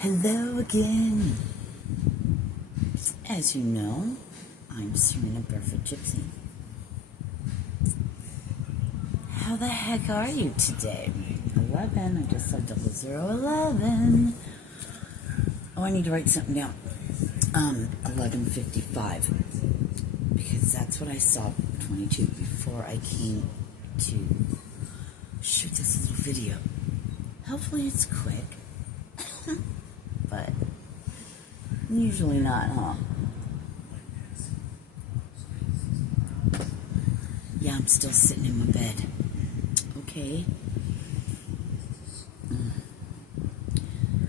Hello again. As you know, I'm Sirena, Barefoot Gypsy. How the heck are you today? 11. I just saw 0011. Oh, I need to write something down. 11:55. Because that's what I saw 22 before I came to shoot this little video. Hopefully it's quick. But usually not, huh? Yeah, I'm still sitting in my bed. Okay.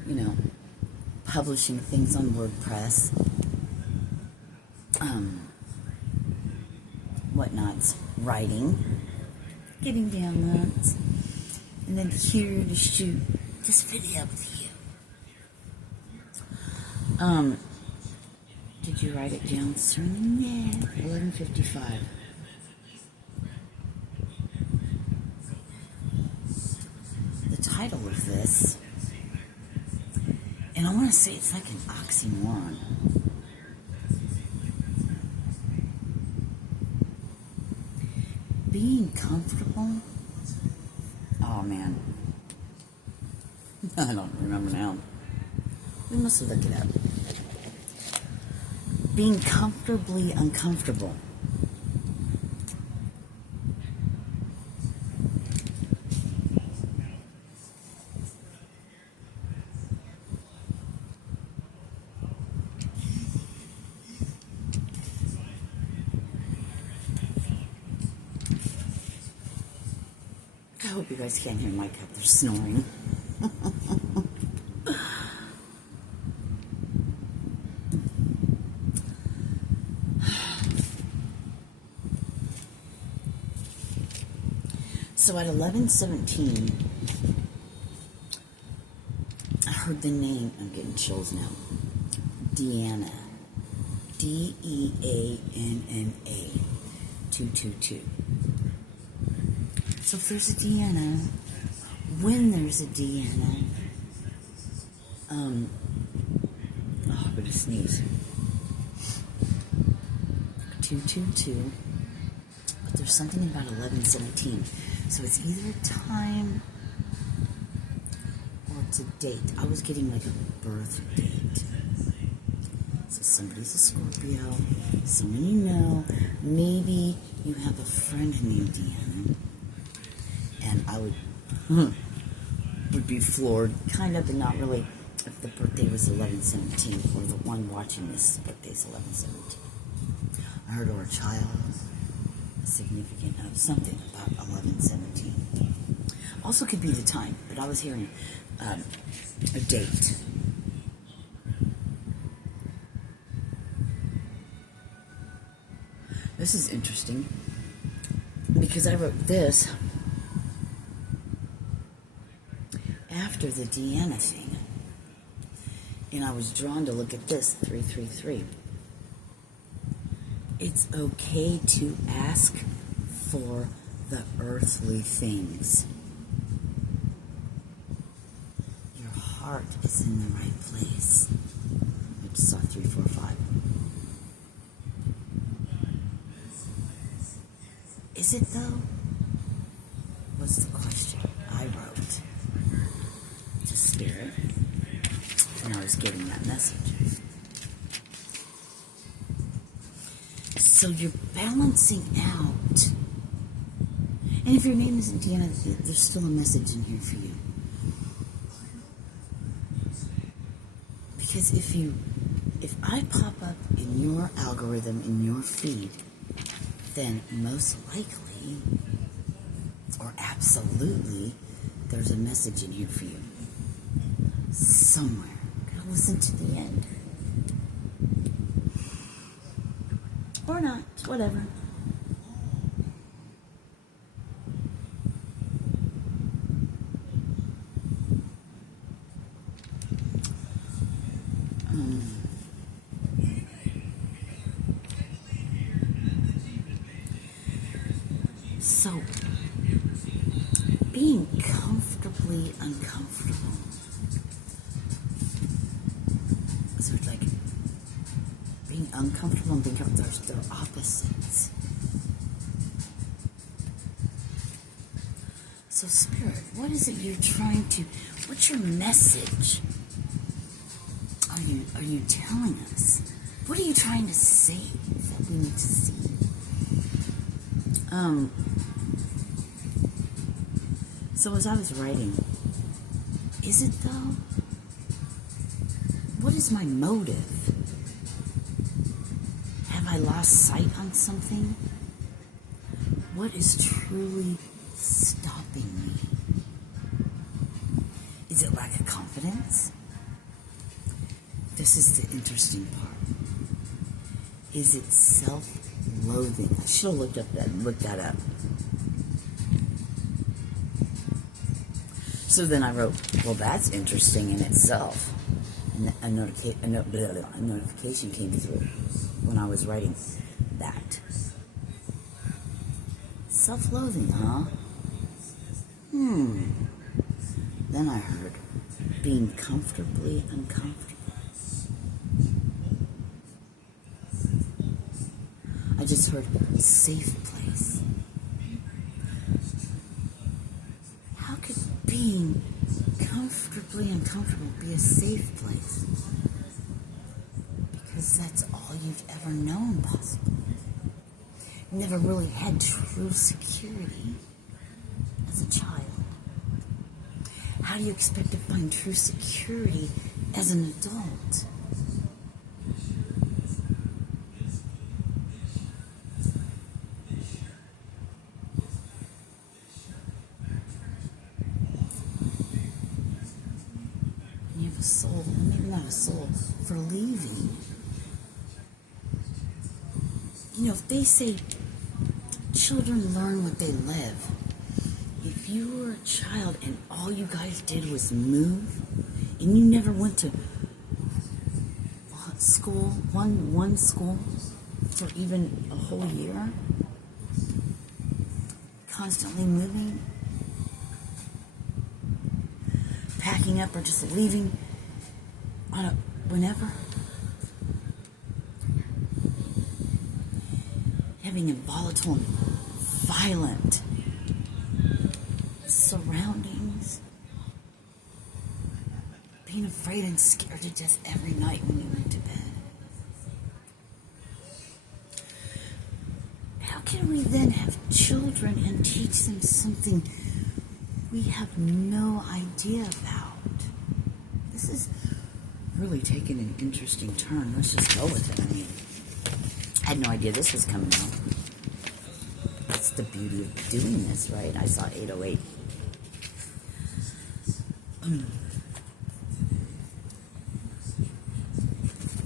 You know, publishing things on WordPress. Whatnots. Writing. Getting downloads. And then here to shoot this video with you. Did you write it down, sir? Yeah, 11:55. The title of this, and I want to say it's like an oxymoron. Being comfortable. Oh man, I don't remember now. We must look it up. Being comfortably uncomfortable. I hope you guys can't hear my cat. They're snoring. So at 11:17, I heard the name, I'm getting chills now, Deanna, Deanna, 222. So if there's a Deanna, when there's a Deanna, oh, I'm gonna sneeze, 222, but there's something about 11:17. So it's either a time or it's a date. I was getting like a birth date. So somebody's a Scorpio, someone you know, maybe you have a friend named Deanna, and I would be floored, kind of, but not really, if the birthday was 11:17, or the one watching this birthday's 11:17. I heard or a child, significant of something about 11:17. Also could be the time, but I was hearing a date. This is interesting because I wrote this after the Deanna thing, and I was drawn to look at this 333. It's okay to ask for the earthly things. Your heart is in the right place. I just saw 345. Is it though? What's the question I wrote to Spirit, and I was getting that message. So you're balancing out. And if your name isn't Deanna, there's still a message in here for you. Because if I pop up in your algorithm, in your feed, then most likely, or absolutely, there's a message in here for you. Somewhere. Gotta listen to the end. Or not, whatever. So, being comfortably uncomfortable uncomfortable and being comfortable, they're opposites. So Spirit, what is it you're trying to, what's your message? Are you telling us? What are you trying to say that we need to see? So as I was writing, is it though? What is my motive? Have I lost sight on something? What is truly stopping me? Is it lack of confidence? This is the interesting part. Is it self-loathing? I should have looked that up. So then I wrote, well, that's interesting in itself. And a notification came through when I was writing that. Self-loathing, huh? Then I heard being comfortably uncomfortable. I just heard safe place. How could being comfortably uncomfortable be a safe place? Because that's all you've ever known possible. You never really had true security as a child. How do you expect to find true security as an adult? You have a soul, maybe not a soul, for leaving. You know, if they say children learn what they live, if you were a child and all you guys did was move, and you never went to school, one school for even a whole year, constantly moving, packing up or just leaving on a whenever, having a volatile and violent surroundings, being afraid and scared to death every night when you went to bed. How can we then have children and teach them something we have no idea about? This is really taking an interesting turn. Let's just go with it. I mean, I had no idea this was coming out. That's the beauty of doing this, right? I saw 808.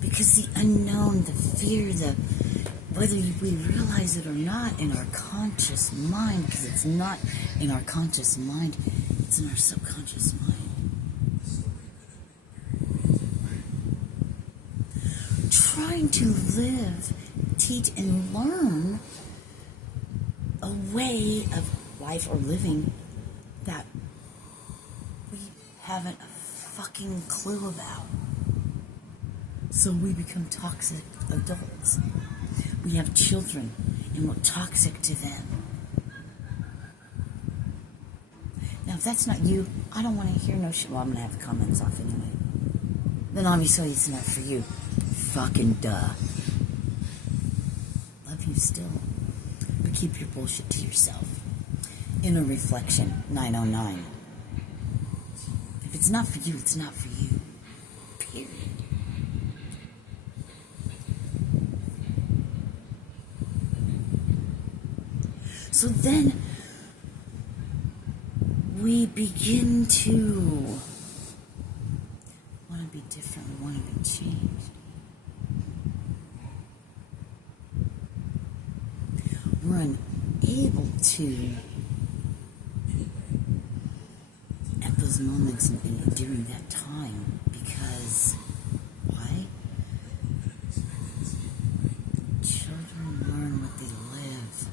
Because the unknown, the fear, whether we realize it or not in our conscious mind, because it's not in our conscious mind, it's in our subconscious mind. Trying to live, teach, and learn a way of life or living that we haven't a fucking clue about. So we become toxic adults. We have children and we're toxic to them. Now, if that's not you, I don't want to hear no shit. Well, I'm going to have the comments off anyway. Then obviously it's not for you. Fucking duh. Love you still. But keep your bullshit to yourself. Inner Reflection 909. If it's not for you, it's not for you. Period. So then we begin to want to be different, we want to be changed. We're unable to, at those moments and during that time, because why? Children learn what they live.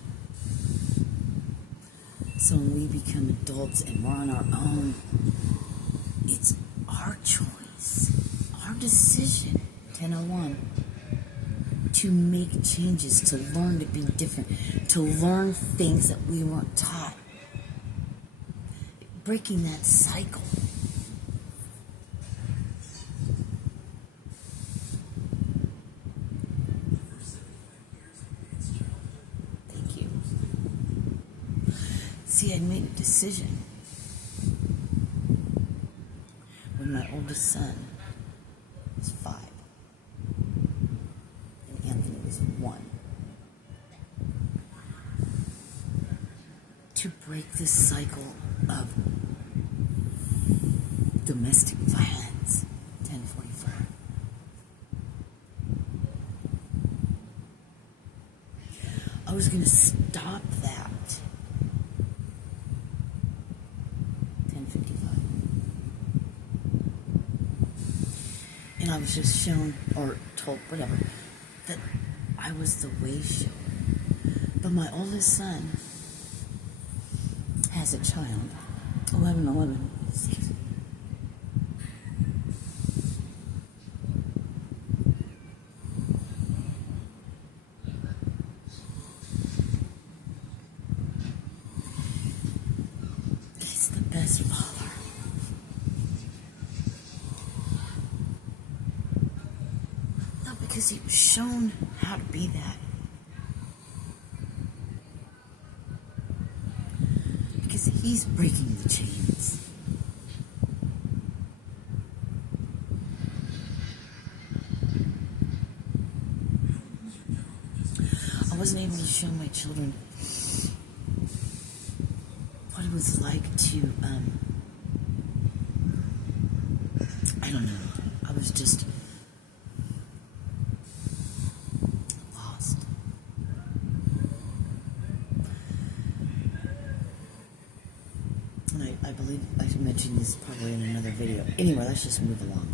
So when we become adults and we're on our own, it's our choice, our decision. 1001. to make changes, to learn to be different, to learn things that we weren't taught. Breaking that cycle. Thank you. See, I made a decision when my oldest son was 5 and Anthony was 1 to break this cycle of domestic violence. 1044. I was going to stop that. 1055. And I was just shown, or told, whatever, that I was the way shower. But my oldest son has a child, 11. He's the best father. No, because he was shown how to be that. Because he's breaking the chains. I wasn't able to show my children what it was like to, I don't know, I was just lost. And I believe I mentioned this probably in another video. Anyway, let's just move along.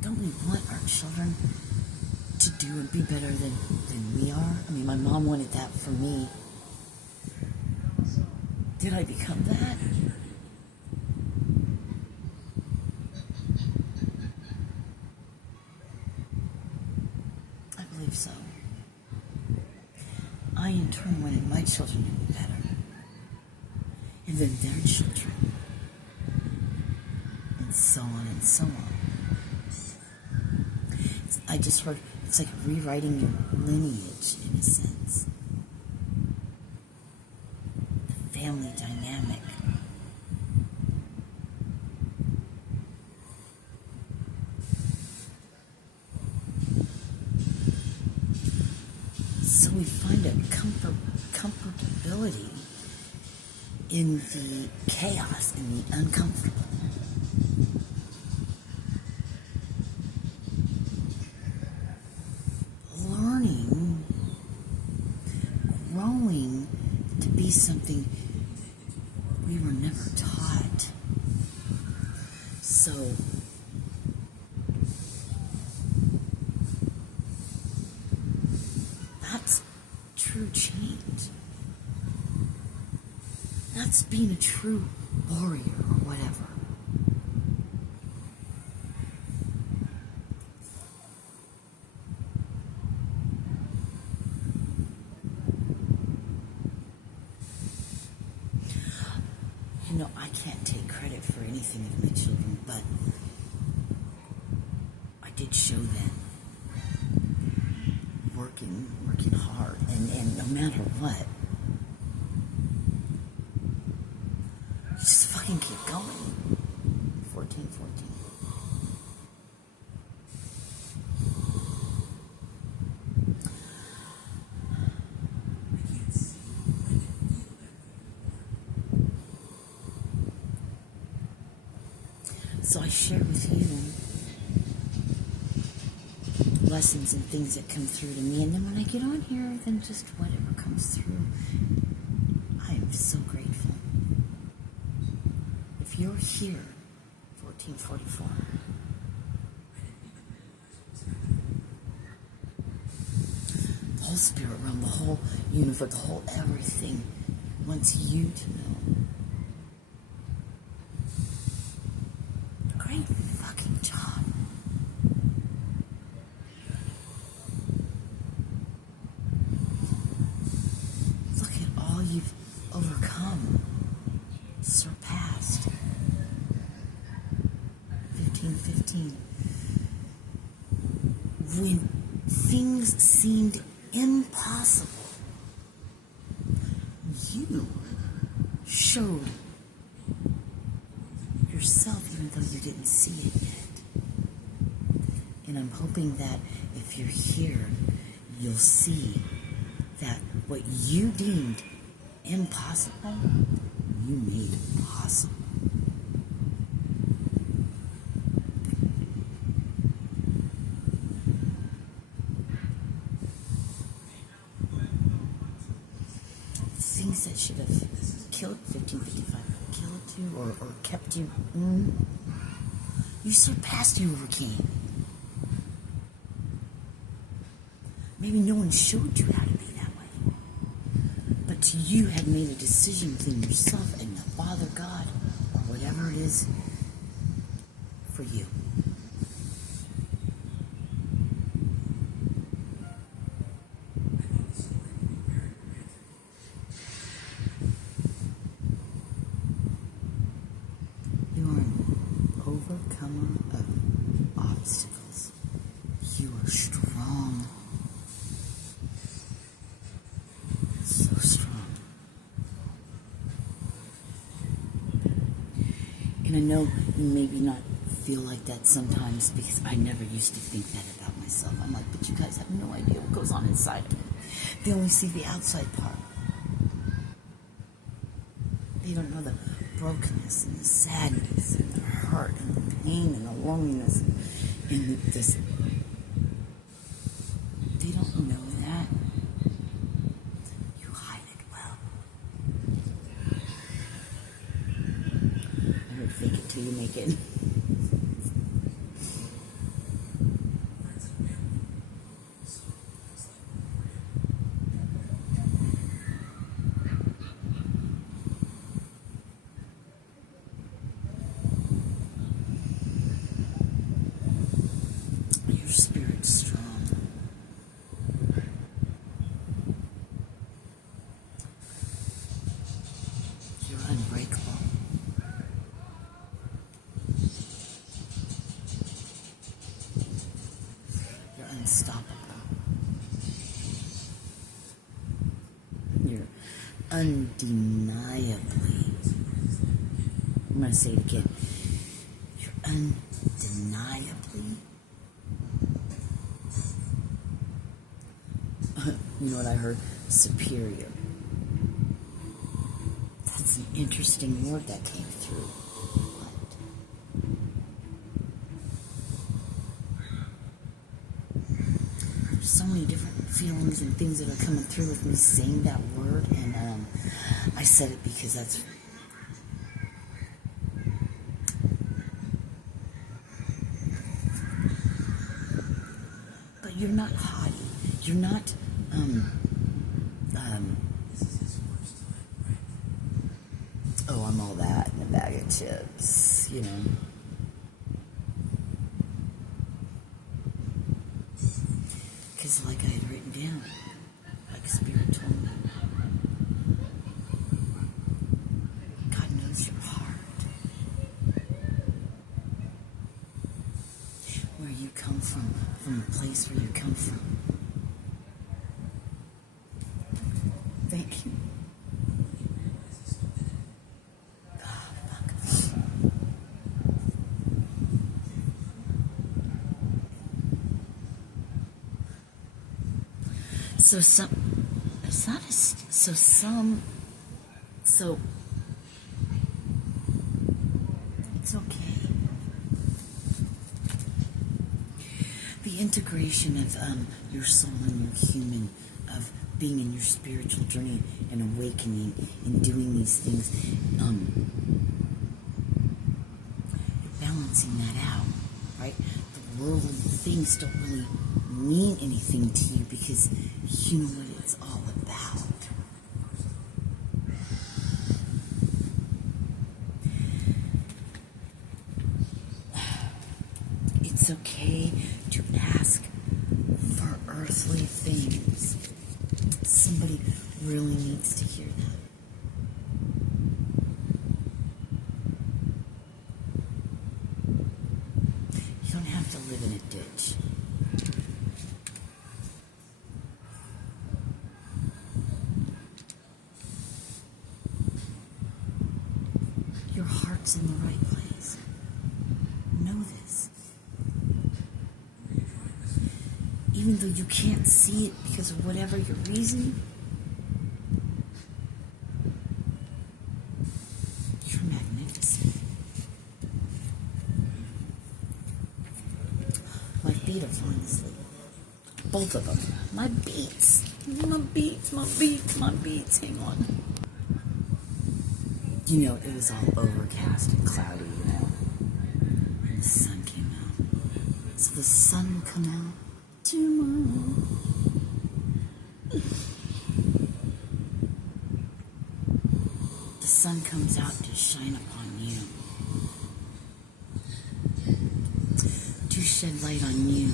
Don't we want our children to do and be better than we are? I mean, my mom wanted that for me. Did I become that? I believe so. I, in turn, wanted my children to be better. And then their children. And so on and so on. I just heard, it's like rewriting your lineage, in a sense. The family dynamic. So we find a comfortability in the chaos, in the uncomfortable. Learning, growing to be something we were never taught. So, that's true change. That's being a true warrior or whatever. You know, I can't take credit for anything of my children, but I did show them working hard, and no matter what, you just fucking keep going. 14. So I share with you lessons and things that come through to me, and then when I get on here, then just whatever comes through. I am so grateful. If you're here, 1444, the whole spirit realm, the whole universe, the whole everything wants you to know. Great fucking job. 14:15. When things seemed impossible, you showed yourself even though you didn't see it yet. And I'm hoping that if you're here, you'll see that what you deemed impossible, you made possible. Things that should have killed 1555, killed you or kept you, you surpassed, you overcame. Maybe no one showed you how to be that way. But you had made a decision within yourself and the Father God, or whatever it is for you. You are an overcomer of obstacles. You are strong. So strong. And I know you maybe not feel like that sometimes because I never used to think that about myself. I'm like, but you guys have no idea what goes on inside of me. They only see the outside part. They don't know the brokenness and the sadness and the hurt and the pain and the loneliness and this. They don't know that. You hide it well. I heard fake it till you make it. Your spirit's strong. You're unbreakable. You're unstoppable. You're undeniably, I'm going to say it again, you're undeniably, you know what I heard? Superior. That's an interesting word that came through. There's so many different feelings and things that are coming through with me saying that word, and I said it because that's but you're not haughty. You're not oh, I'm all that in a bag of chips, you know. Because like I had written down, like Spirit told me, God knows your heart. Where you come from the place where you come from. Thank you. So it's not it's okay. The integration of your soul and your human, of being in your spiritual journey and awakening and doing these things, you're balancing that out, right? The worldly things don't really mean anything to you because you know what it's all about. It's okay to ask for earthly things. Somebody really needs to hear that. don't have to live in a ditch. Your heart's in the right place. Know this. Even though you can't see it because of whatever your reason, you're magnificent. My feet are falling asleep. Both of them. My beats. Hang on. You know, it was all overcast and cloudy, you know. And the sun came out. So the sun will come out tomorrow. The sun comes out to shine upon you. To shed light on you.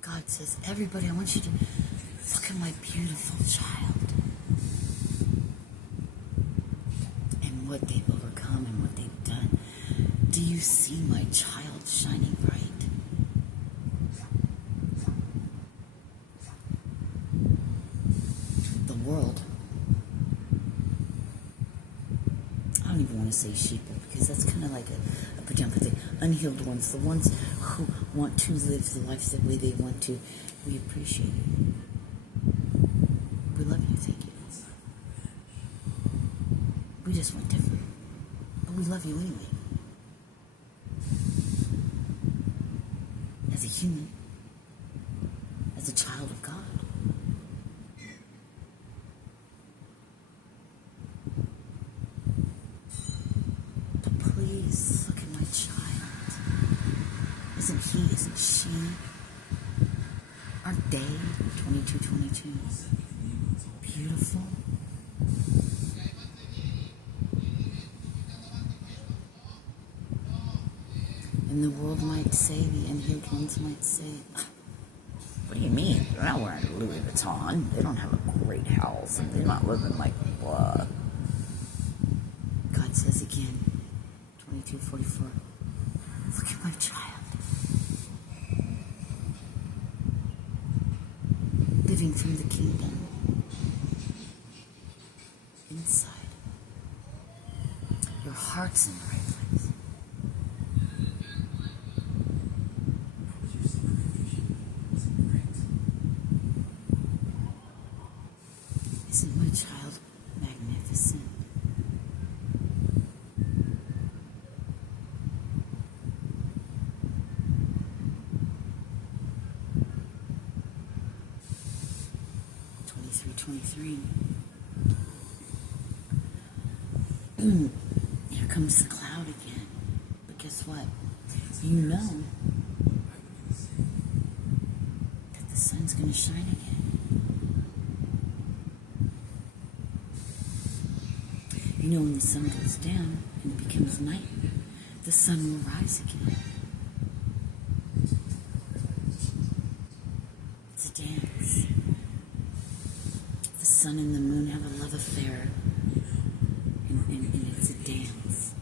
God says, everybody, I want you to look at my beautiful child. And what they've overcome and what they've done. Do you see my child shining bright? The world. I don't even want to say sheeple because that's kind of like a pejorative thing. Unhealed ones, the ones who want to live the life the way they want to. We appreciate you. We love you. Thank you. We just want different. But we love you anyway. As a human. As a child of God. But please look at my child. Isn't he, isn't she? Aren't they 22? Beautiful. And the world might say, the unhealed ones might say, what do you mean? They're not wearing Louis Vuitton. They don't have a great house. And they're not living like blah. God says again, 22:44, look at my child. Living through the kingdom. Inside. Your heart's in the right place. Isn't my child magnificent? Here comes the cloud again. But guess what? You know that the sun's going to shine again. You know when the sun goes down and it becomes night, the sun will rise again. It's a dance. The sun and the moon have a love affair, and it's a dance.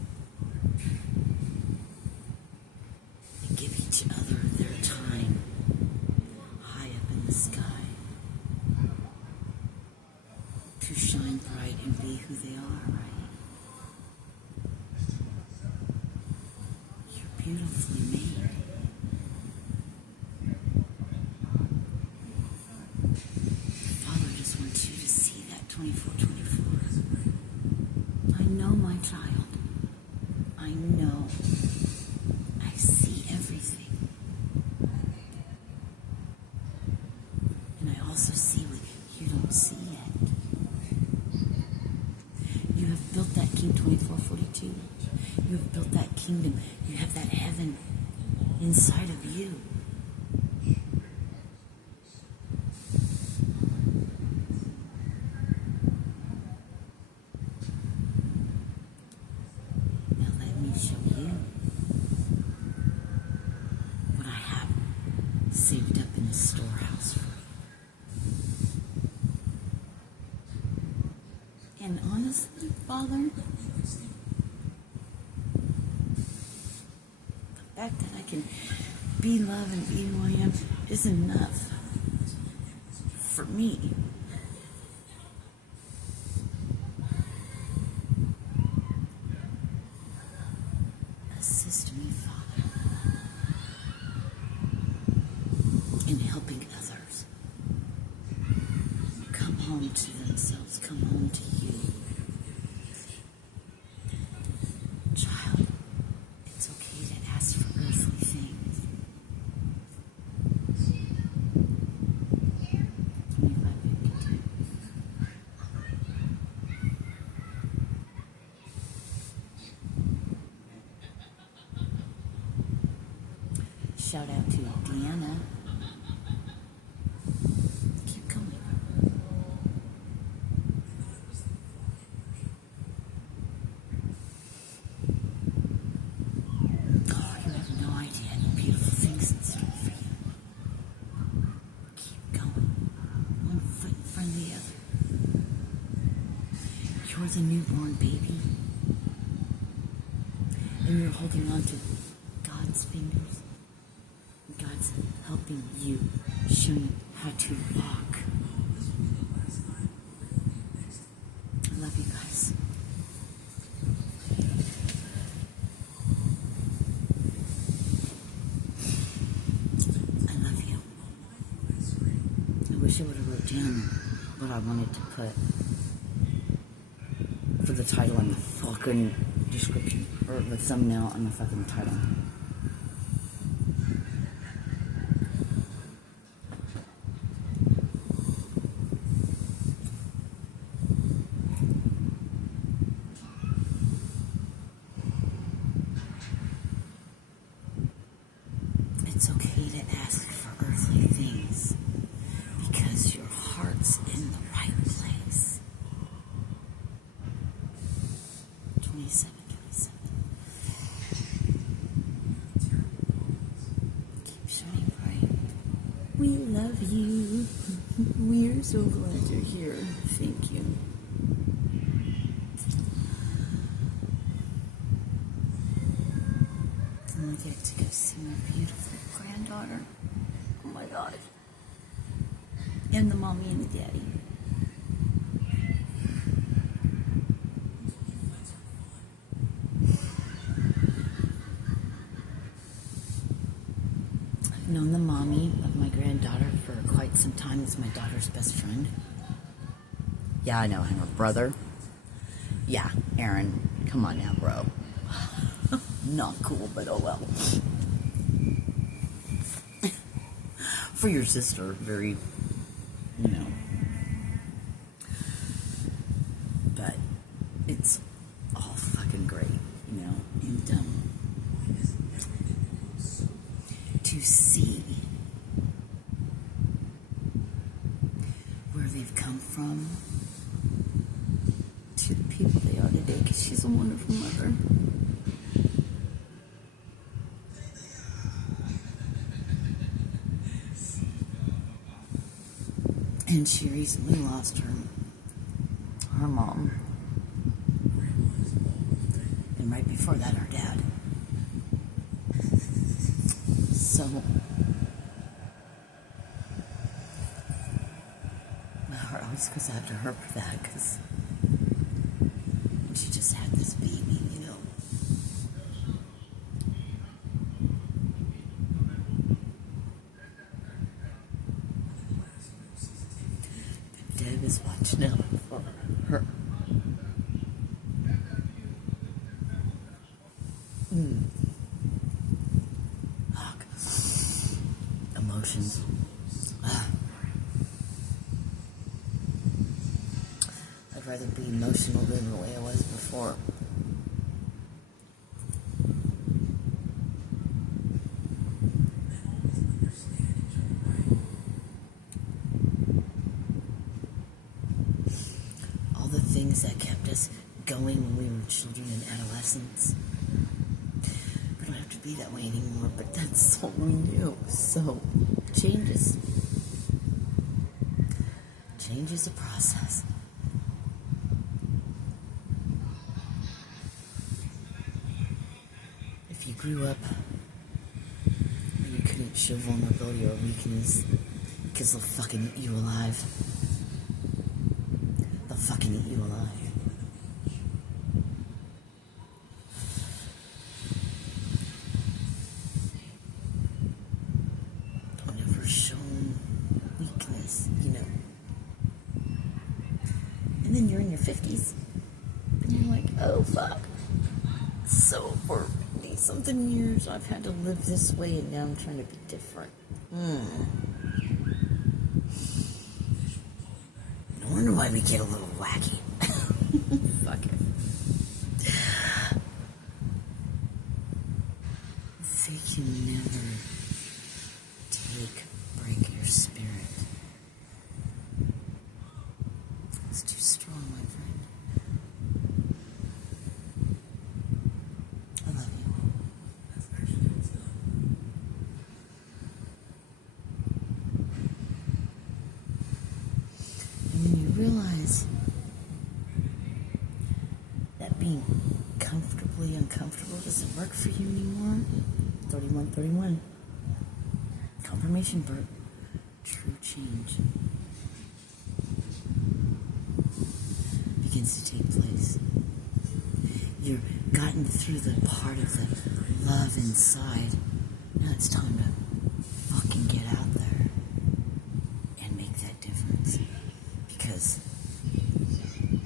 They give each other their time high up in the sky to shine bright and be who they are, right? You're beautifully made. Father just wants you to see that 24:24. I know my child. I know. I see everything. And I also see what you don't see yet. You have built that King 24:42. You have built that kingdom. You have that heaven inside of you. Now let me show you what I have saved up in the storehouse for you. And honestly, Father, fact that I can be love and be who I am is enough for me. Assist me, Father, in helping others come home to themselves, come home to you. Child, it's okay to ask for earthly things. 2552. Shout out to Deanna. Keep going. Oh, you have no idea any beautiful things in store for you. Keep going. One foot in front of the other. You're the newborn baby. And you're holding on to God's fingers. God's helping you, showing you how to walk. I love you guys. I love you. I wish I would have wrote down what I wanted to put for the title and the fucking description, or the thumbnail and the fucking title. It's okay to ask for earthly things because your heart's in the right place. 27. Keep shining bright. We love you. We're so glad you're here. Thank you. And I get to go see my beautiful granddaughter. Oh my God. And the mommy and the daddy. I've known the mommy of my granddaughter for quite some time. It's my daughter's best friend. Yeah, I know him. Her brother. Yeah, Aaron. Come on now, bro. Not cool, but oh well. For your sister, very, but it's all fucking great, and to see where they've come from to the people they are today, because she's a wonderful mother. And she recently lost her mom. And right before that, her dad. So, my heart always goes out to her for that, because she just had this baby, Deb is watching out for her. Fuck. Emotions. I'd rather be emotional than the way I was before. Things that kept us going when we were children and adolescents. We don't have to be that way anymore, but that's what we knew. So, change is a process. If you grew up show vulnerability or weakness, because they'll fucking eat you alive. They'll fucking eat you alive. Don't ever show weakness, you know. And then you're in your 50s, and you're like, oh fuck. So for something years I've had to live this way, and now I'm trying to be different. No wonder why we get a little wacky. Fuck it. They can never break your spirit. It's too strong, my friend. I love you all. And when you realize that being comfortably uncomfortable doesn't work for you anymore, 3131. Confirmation, Bert. True change begins to take place. You've gotten through the part of the love inside. Now it's time to fucking get out there and make that difference. Because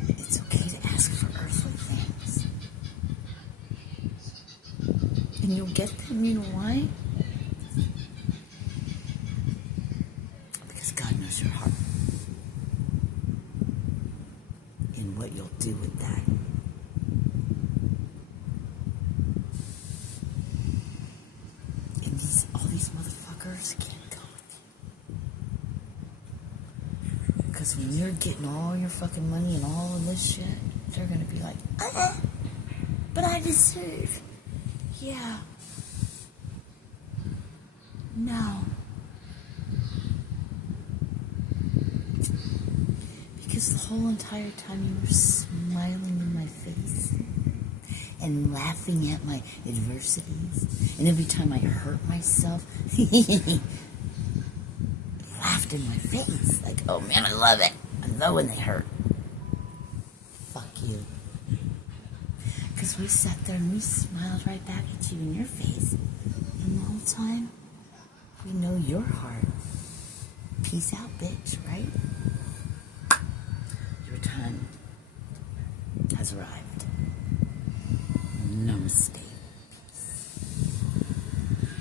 it's okay to ask for earthly things. And you'll get them, you know why? Because God knows your heart. And what you'll do with that. And all these motherfuckers can't go with you. Because when you're getting all your fucking money and all of this shit, they're going to be like, but I deserve. Yeah. No. Because the whole entire time you were smiling in my face and laughing at my adversities, and every time I hurt myself, laughed in my face like, oh man, I love it. I love when they hurt. Fuck you. Because we sat there and we smiled right back at you in your face, and the whole time we know your heart. Peace out, bitch, right? Your time has arrived. Namaste.